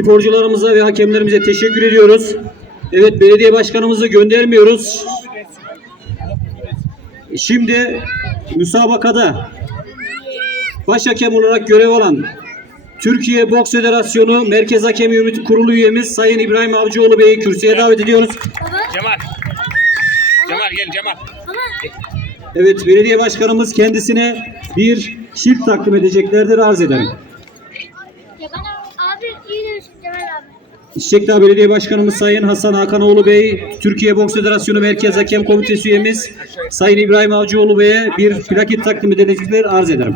sporcularımıza ve hakemlerimize teşekkür ediyoruz. Evet belediye başkanımızı göndermiyoruz. Şimdi müsabakada baş hakem olarak görev alan Türkiye Boks Federasyonu Merkez Hakem Yönetim Kurulu üyemiz Sayın İbrahim Avcıoğlu Bey'i kürsüye davet ediyoruz. Cemal. Cemal gel Cemal. Evet belediye başkanımız kendisine bir şilt takdim edeceklerdir arz ederim. Cemal abi iyi demişsin Cemal Şişekdağ Belediye Başkanımız Sayın Hasan Hakanoğlu Bey, Türkiye Boks Federasyonu Merkez Hakem Komitesi üyemiz Sayın İbrahim Avcıoğlu Bey'e bir plaket takdim edecekler arz ederim.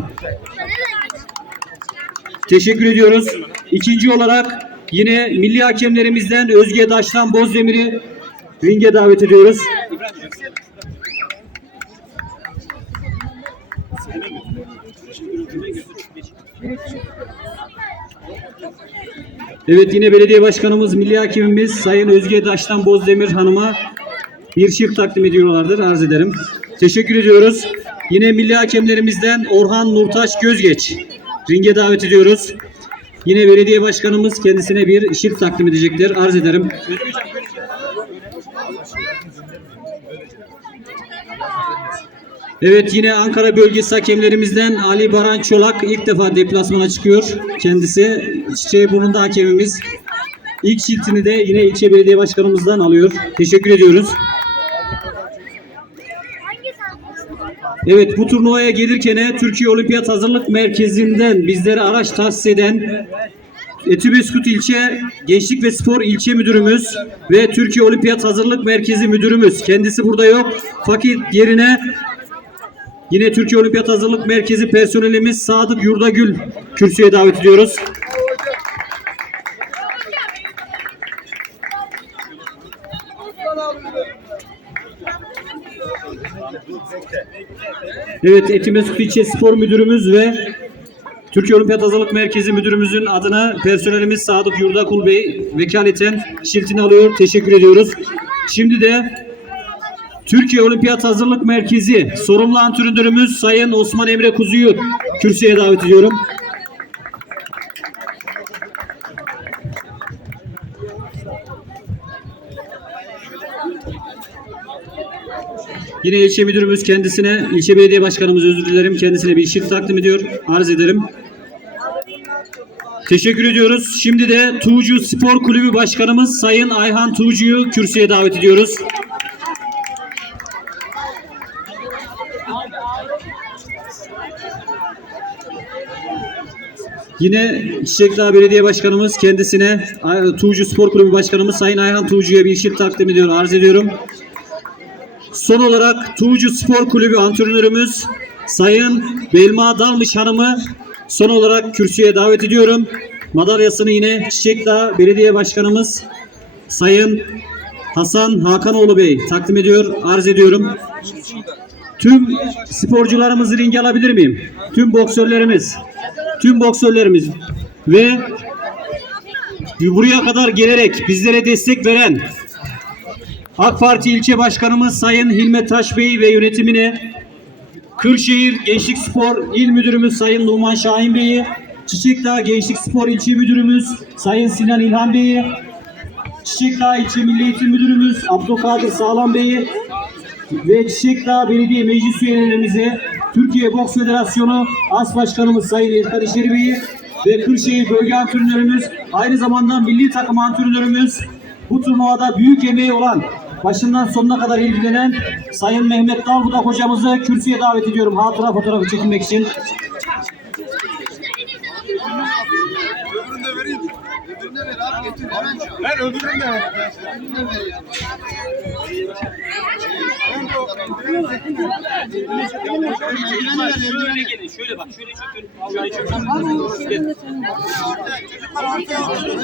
Teşekkür ediyoruz. İkinci olarak yine milli hakemlerimizden Özge Daştan Bozdemir'i ringe davet ediyoruz. Evet yine belediye başkanımız, milli hakemimiz Sayın Özge Daştan Bozdemir Hanım'a bir şiir takdim ediyorlardır. Arz ederim. Teşekkür ediyoruz. Yine milli hakemlerimizden Orhan Nurtaş Gözgeç ringe davet ediyoruz. Yine belediye başkanımız kendisine bir şiir takdim edecektir. Arz ederim. Evet yine Ankara bölgesi hakemlerimizden Ali Baran Çolak ilk defa deplasmana çıkıyor. Kendisi Çiçeğiburnu'nda hakemimiz. İlk şiltini de yine ilçe belediye başkanımızdan alıyor. Teşekkür ediyoruz. Evet bu turnuvaya gelirken Türkiye Olimpiyat Hazırlık Merkezi'nden bizlere araç tahsis eden Etibeskut İlçe Gençlik ve Spor İlçe Müdürümüz ve Türkiye Olimpiyat Hazırlık Merkezi Müdürümüz. Kendisi burada yok. Fakat yerine yine Türkiye Olimpiyat Hazırlık Merkezi personelimiz Sadık Yurdagül kürsüye davet ediyoruz. Evet Etimesgut İlçe Spor Müdürümüz ve Türkiye Olimpiyat Hazırlık Merkezi Müdürümüzün adına personelimiz Sadık Yurdakul Bey vekaleten şiltini alıyor. Teşekkür ediyoruz. Şimdi de Türkiye Olimpiyat Hazırlık Merkezi sorumlu antrenörümüz Sayın Osman Emre Kuzu'yu kürsüye davet ediyorum. Yine ilçe müdürümüz kendisine, ilçe belediye başkanımız özür dilerim kendisine bir şiir takdim ediyor. Arz ederim. Teşekkür ediyoruz. Şimdi de Tuğcu Spor Kulübü Başkanımız Sayın Ayhan Tuğcu'yu kürsüye davet ediyoruz. Yine Çiçekdağ Belediye Başkanımız kendisine Tuğcu Spor Kulübü Başkanımız Sayın Ayhan Tuğcu'ya bir şiir takdim ediyor. Arz ediyorum. Son olarak Tuğcu Spor Kulübü antrenörümüz Sayın Belma Dalmış Hanım'ı son olarak kürsüye davet ediyorum. Madalyasını yine Çiçekdağ Belediye Başkanımız Sayın Hasan Hakanoğlu Bey takdim ediyor, arz ediyorum. Tüm sporcularımızı ringe alabilir miyim? Tüm boksörlerimiz, tüm boksörlerimiz ve buraya kadar gelerek bizlere destek veren AK Parti ilçe başkanımız Sayın Hilmet Taş Bey ve yönetimine Kırşehir Gençlik Spor İl Müdürümüz Sayın Numan Şahin Bey'i, Çiçekdağ Gençlik Spor İlçe Müdürümüz Sayın Sinan İlhan Bey'i, Çiçekdağ İlçe Milli Eğitim Müdürümüz Abdülkadir Sağlam Bey'i ve Çiçekdağ Belediye Meclis üyelerimizi Türkiye Boks Federasyonu As Başkanımız Sayın İlkan İşeri Bey'i ve Kırşehir Bölge Antrenörümüz aynı zamanda milli takım antrenörümüz bu turnuvada büyük emeği olan başından sonuna kadar ilgilenen Sayın Mehmet Dalbudak hocamızı kürsüye davet ediyorum hatıra fotoğrafı çekilmek için. Vereyim. Öbürünü de eldiveni çekeyim mi? Eldiveni ver, eldiveni. gelin şöyle bak şöyle çökün. Çocuklar arkaya alın.